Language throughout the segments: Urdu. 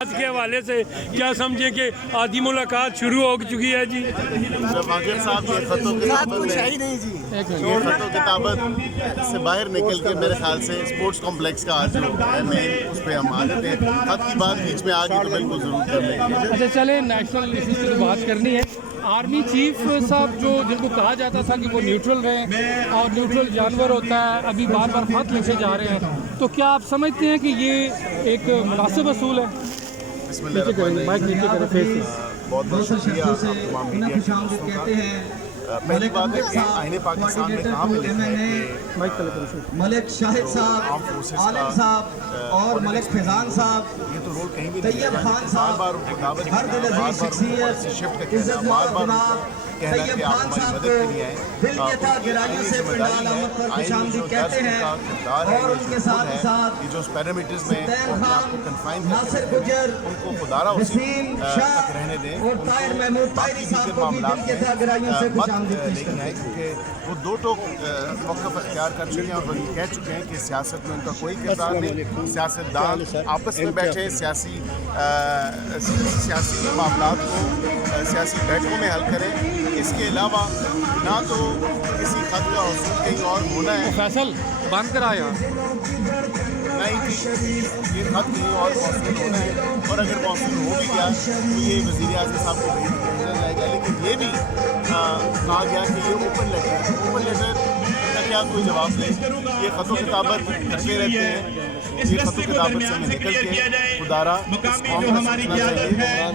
آج کے حوالے سے کیا سمجھیں کہ آدھی ملاقات شروع ہو چکی ہے جی؟ واقعہ صاحب یہ خط و کتابت سے باہر نکل کے میرے خیال سے اسپورٹس کمپلیکس کا آج جو ہے مین اس پہ ہم آ جاتے ہیں. خط کی بات بیچ میں آ گئی تو بالکل ضرور کر لیں گے. اچھا چلیں نیشنل ایشوز کی تو بات کرنی ہے. آرمی چیف صاحب جو جن کو کہا جاتا تھا کہ وہ نیوٹرل رہیں اور نیوٹرل جانور ہوتا ہے ابھی بار بار خط لکھے جا رہے ہیں, تو کیا آپ سمجھتے ہیں کہ یہ ایک مناسب اصول ہے؟ بسم اللہ الرحمن الرحیم. بہت بہت شکریہ آپ تمام میڈیا کے دوستوں کا. پہلی بات ہے کہ آئین پاکستان میں کہاں پہ لکھا ہے کہ ملک شاہد صاحب, عالم صاحب اور ملک فیضان صاحب, یہ تو رول کہیں بھی نہیں طیب خان صاحب, بار ان کو دعوت ہر دل عزیز شخصیت, شفٹ کا کہنا, بار بار کہنا کہ آپ ہماری مدد کے لیے آئیں. دل کے تھا گرائیوں سے پنڈال احمد پر خوش آمدید کہتے ہیں اور ان کے ساتھ ساتھ جو پیرامیٹرز میں سلطان آپ کو خان, کنفائن ناصر گجر, ان کو خدارہ اسی وسیم تک شاہ رہنے دیں. اور طاہر محمود طاہری صاحب کو بھی دل کے تھا گرائیوں سے خوش آمدید پیش لیکن ہے کیونکہ وہ دو ٹوک موقف اختیار کر چکے ہیں اور وہ یہ کہہ چکے ہیں کہ سیاست میں ان کا کوئی کردار نہیں. سیاستدان آپس میں بیٹھے سیاسی معاملات کو سیاسی بیٹھکوں میں حل کریں. اس کے علاوہ نہ تو کسی خط کا حصول کہیں اور ہونا ہے, فیصل بند کرایا نہ ہی یہ خط کہیں اور موصول ہونا ہے, اور اگر موصول ہو بھی گیا تو یہ وزیر اعظم صاحب کو بھیجا جائے گا. لیکن یہ بھی کہا گیا کہ یہ اوپن لیٹر ہے. اوپن لیٹر کا کیا کوئی جواب دے. یہ خط و کتابت کرتے رہتے ہیں. یہ خط و کتابت سے میں نکل کے خدارہ اس قوم کا سوچنا چاہیے.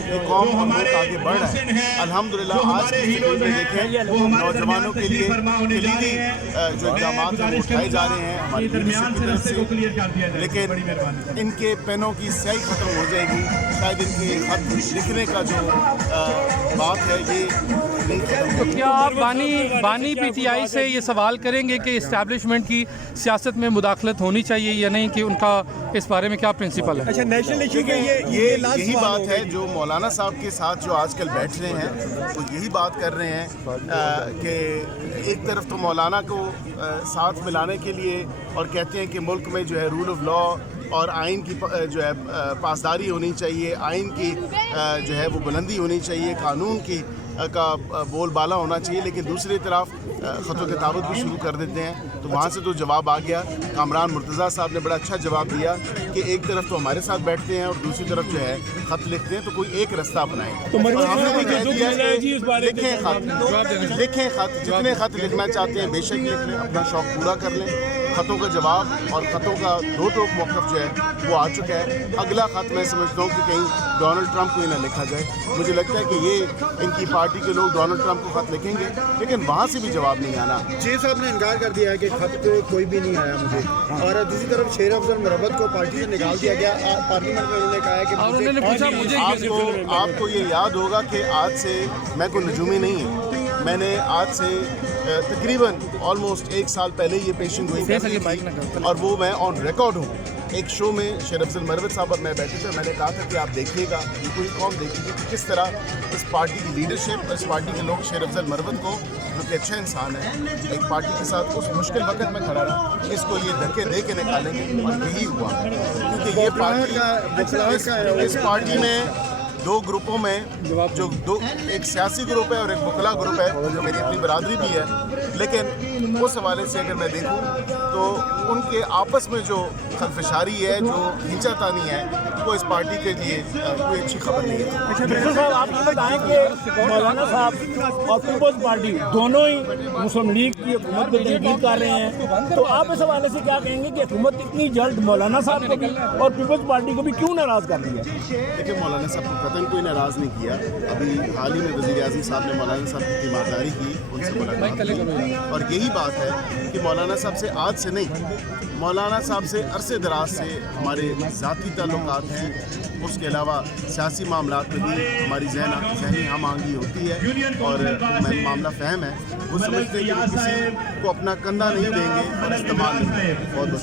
یہ قوم اور ملک آگے بڑھ رہا ہے. الحمدللہ آج کی اسٹیج میں دیکھیں نوجوانوں کے لیے کلیدی جو اقدامات ہیں وہ اٹھائے جا رہے ہیں ہماری لیڈرشپ کی طرف سے, لیکن ان کے پینوں کی سیاہی ختم ہو جائے گی. شاید ان کے خط لکھنے کا جو بات ہے یہ نہیں ختم ہوگی. کیا آپ بانی پی ٹی آئی سے یہ سوال کریں گے کہ اسٹیبلشمنٹ کی سیاست میں مداخلت ہونی چاہیے یا نہیں, کہ ان کا اس بارے میں کیا پرنسپل ہے؟ اچھا نیشنل ایشو کے یہی بات ہے جو مولانا صاحب کے ساتھ جو آج کل بیٹھ رہے ہیں وہ یہی بات کر رہے ہیں کہ ایک طرف تو مولانا کو ساتھ ملانے کے لیے اور کہتے ہیں کہ ملک میں جو ہے رول آف لا اور آئین کی جو ہے پاسداری ہونی چاہیے, آئین کی جو ہے وہ بلندی ہونی چاہیے, قانون کی کا بول بالا ہونا چاہیے. لیکن دوسری طرف خط و کتابت بھی شروع کر دیتے ہیں. تو وہاں سے تو جواب آ گیا. کامران مرتضیٰ صاحب نے بڑا اچھا جواب دیا کہ ایک طرف تو ہمارے ساتھ بیٹھتے ہیں اور دوسری طرف جو ہے خط لکھتے ہیں, تو کوئی ایک رستہ اپنائیں. لکھیں خط, جتنے خط لکھنا چاہتے ہیں بے شک لکھ لیں, اپنا شوق پورا کر لیں. خطوں کا جواب اور خطوں کا دو ٹوک موقف جو ہے وہ آ چکا ہے. اگلا خط میں سمجھتا ہوں کہ کہیں ڈونلڈ ٹرمپ کو ہی نہ لکھا جائے. مجھے لگتا ہے کہ یہ ان کی پارٹی کے لوگ ڈونلڈ ٹرمپ کو خط لکھیں گے, لیکن وہاں سے بھی جواب نہیں آنا. چیف صاحب نے انکار کر دیا ہے کہ خط کوئی بھی نہیں آیا مجھے, اور دوسری طرف شیر افضل مربت کو پارٹی سے نکال دیا گیا. پارلیمنٹ میں انہوں نے کہا ہے کہ آپ کو یہ یاد ہوگا کہ آج سے میں کوئی نجومی نہیں ہوں. میں نے آج سے تقریباً آلموسٹ 1 سال پہلے یہ پیشن گوئی کر دی تھی, اور وہ میں آن ریکارڈ ہوں. ایک شو میں شیر افضل مروت صاحب اور میں بیٹھے تھے. میں نے کہا تھا کہ آپ دیکھیے گا, یہ پوری قوم دیکھیے گی کہ کس طرح اس پارٹی کی لیڈرشپ اور اس پارٹی کے لوگ شیر افضل مروت کو, جو کہ اچھا انسان ہے, ایک پارٹی کے ساتھ اس مشکل وقت میں کھڑا رہا, اس کو یہ دھکے دے کے نکالیں گے. اور یہی ہوا, کیونکہ یہ پارٹی اس پارٹی میں دو گروپوں میں جو ایک سیاسی گروپ ہے اور ایک وکلا گروپ ہے, جو میری اپنی برادری بھی ہے. لیکن اس حوالے سے اگر میں دیکھوں تو ان کے آپس میں جو خلفشاری ہے, جو کھینچا تانی ہے, وہ اس پارٹی کے لیے کوئی اچھی خبر نہیں ہے. ڈاکٹر صاحب آپ یہ بتائیں کہ مولانا صاحب اور پیپلز پارٹی دونوں ہی مسلم لیگ کی حکومت کو تنقید کر رہے ہیں, تو آپ اس حوالے سے کیا کہیں گے کہ حکومت اتنی جلد مولانا صاحب کو بھی اور پیپلز پارٹی کو بھی کیوں ناراض کر رہی ہے؟ دیکھیں مولانا صاحب کو قطعاً کوئی ناراض نہیں کیا. ابھی حال ہی میں وزیر اعظم صاحب نے مولانا صاحب کی تیمارداری کی, ان سے ملاقات کی, اور یہی بات ہے کہ مولانا صاحب سے آج سے نہیں, مولانا صاحب سے عرصے دراز سے ہمارے ذاتی تعلقات ہیں. اس کے علاوہ سیاسی معاملات میں بھی ہماری ذہنی ہم آہنگی ہوتی ہے, اور معاملہ فہم ہے. وہ سمجھتے ہیں کہ کسی کو اپنا کندھا نہیں دیں گے اور استعمال نہیں. بہت بہت